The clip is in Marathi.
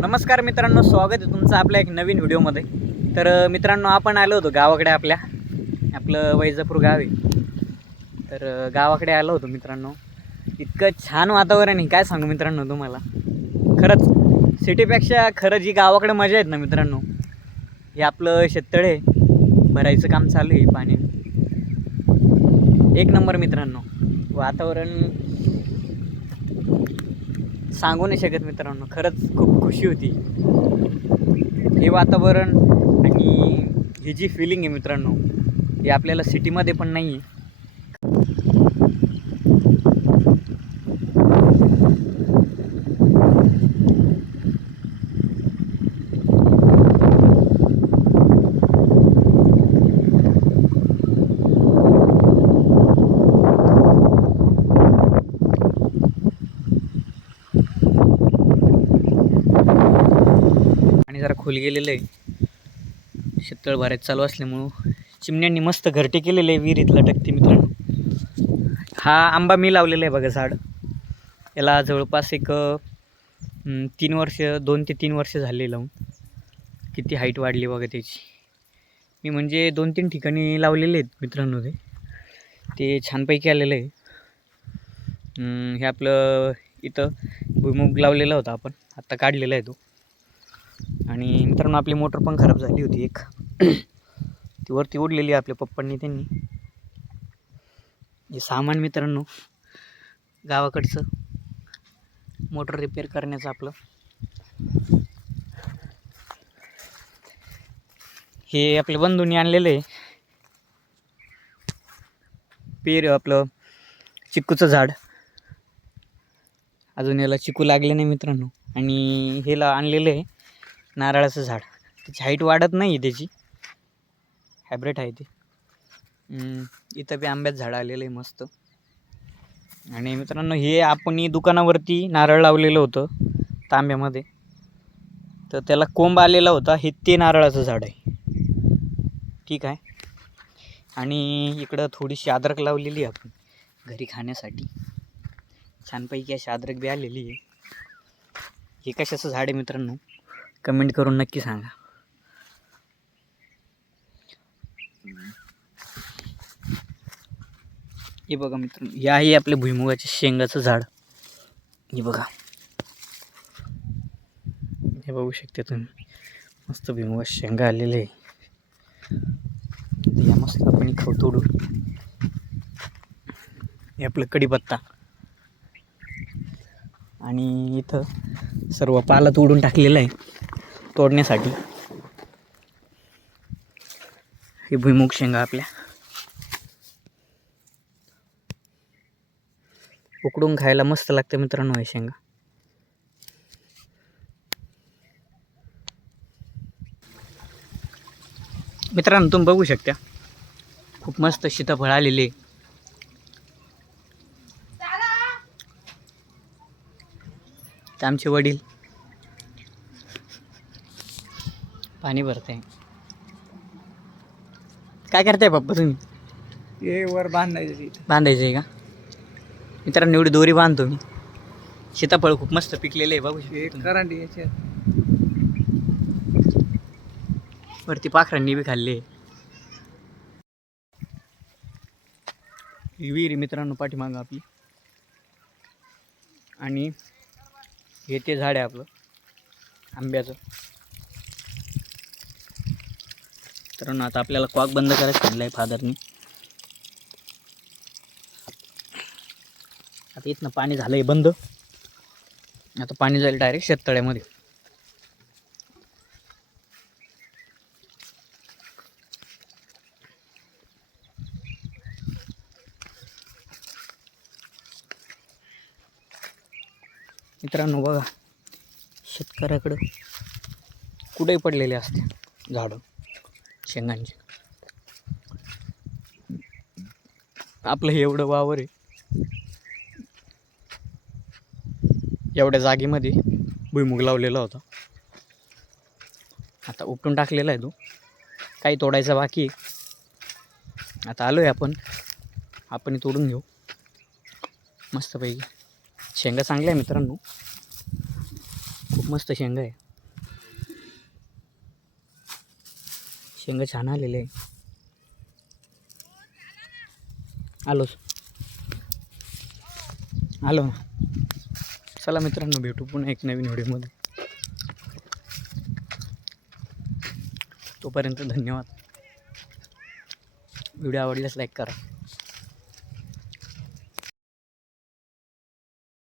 नमस्कार मित्रांनो स्वागत आहे तुमचं आपल्या एक नवीन व्हिडिओमध्ये. तर मित्रांनो आपण आलो होतो गावाकडे आपल्या आपलं वैजापूर गाव आहे. तर गावाकडे आलो होतो मित्रांनो. इतकं छान वातावरण आहे काय सांगू मित्रांनो तुम्हाला. खरंच सिटीपेक्षा खरं जी गावाकडे मजा आहेत ना मित्रांनो. हे आपलं शेततळ आहे भरायचं काम चालू आहे पाण्याने एक नंबर मित्रांनो वातावरण सांगू नाही शकत मित्रांनो. खरंच खूप खुशी होती. हे वातावरण आणि ही जी फिलिंग आहे मित्रांनो ही आपल्याला सिटीमध्ये पण नाही आहे पाणी जरा खोल गेलेलं आहे. शेततळ भरायचं चालू असल्यामुळं चिमण्यांनी मस्त घरटे केलेले आहे विहिरीत लटकते मित्रांनो. हा आंबा मी लावलेला आहे बघा झाड. याला जवळपास एक तीन वर्ष दोन ते तीन वर्ष झाले लावून. किती हाईट वाढली बघा त्याची. मी म्हणजे दोन तीन ठिकाणी लावलेले आहेत मित्रांनो ते. ते छानपैकी आलेलं आहे. हे आपलं इथं भुईमुग लावलेला होता आपण. आत्ता काढलेला आहे तो. आणि मित्रांनो आपली मोटर पण खराब झाली होती एक. ती वरती उडलेली आपल्या पप्पांनी त्यांनी. हे सामान मित्रांनो गावाकडचं मोटर रिपेअर करण्याचं आपलं. हे आपल्या बंधूंनी आणलेलं आहे. पेर आपलं चिक्कूचं झाड. अजून याला चिकू लागले नाही मित्रांनो. आणि हेला आणलेलं आहे. नारळाचं झाड. त्याची हाईट वाढत नाही आहे त्याची. हायब्रेड आहे ते. इथं बी आंब्यात झाड आलेलं आहे मस्त. आणि मित्रांनो हे आपण दुकानावरती नारळ लावलेलं होतं तांब्यामध्ये. तर त्याला कोंब आलेला होता हे ते नारळाचं झाड आहे. ठीक आहे? आणि इकडं थोडीशी अद्रक लावलेली आहे आपण घरी खाण्यासाठी. छानपैकी अशी अद्रक बी आलेली आहे. हे कशाचं झाड आहे मित्रांनो? कमेंट करून नक्की सांगा. हे बघा मित्र हे आहे आपल्या भुईमुगाच्या शेंगाचं झाड. हे बघा. हे बघू शकता तुम्ही. मस्त भुईमुगा शेंगा आलेले आहे. या मस्त आपण खाऊ तोडू. हे आपलं कढीपत्ता आणि इथं सर्व पाला तोडून टाकलेलं आहे. तोडण्यासाठी. हे भुईमुग शेंगा आपल्या. उकडून खायला मस्त लागते मित्रांनो हे शेंगा. मित्रांनो तुम्ही बघू शकता. खूप मस्त सीताफळ आलेले. आमचे वडील पाणी भरते काय करताय पप्पा तुम्ही? हे वर बांधायचं बांधायचं आहे का? मित्रांनो एवढी दोरी बांधतो मी. सीताफळ खूप मस्त पिकलेले आहे बघू शकता याच्यात. वरती पाखरांनी बी खाल्ले ही विहीर मित्रांनो पाठीमागं आपली. आणि हे ते झाड आहे आपलं आंब्याचं. मित्रांनो आता आपल्याला कॉक बंद करायचं सांगितलं आहे फादरनी. आता इथनं पाणी झालं आहे बंद. आता पाणी जाईल डायरेक्ट शेततळ्यामध्ये. मित्रांनो बघा शेतकऱ्याकडं कुठेही पडलेले असते झाडं. शेंगांचे. आपलं हे एवढं वावर आहे. एवढ्या जागेमध्ये भुईमुग लावलेला होता. आता उपटून टाकलेला आहे तो. काही तोडायचा बाकी आहे. आता आलो आहे आपण आपणही तोडून घेऊ. मस्तपैकी. शेंगा चांगल्या आहे मित्रांनो. खूप मस्त शेंगा आहे. शेंगा छान आलेले आहे. आलोच आलो. ना चला मित्रांनो भेटू पुन्हा एक नवीन व्हिडिओमध्ये. तोपर्यंत धन्यवाद. व्हिडिओ आवडल्यास लाईक करा.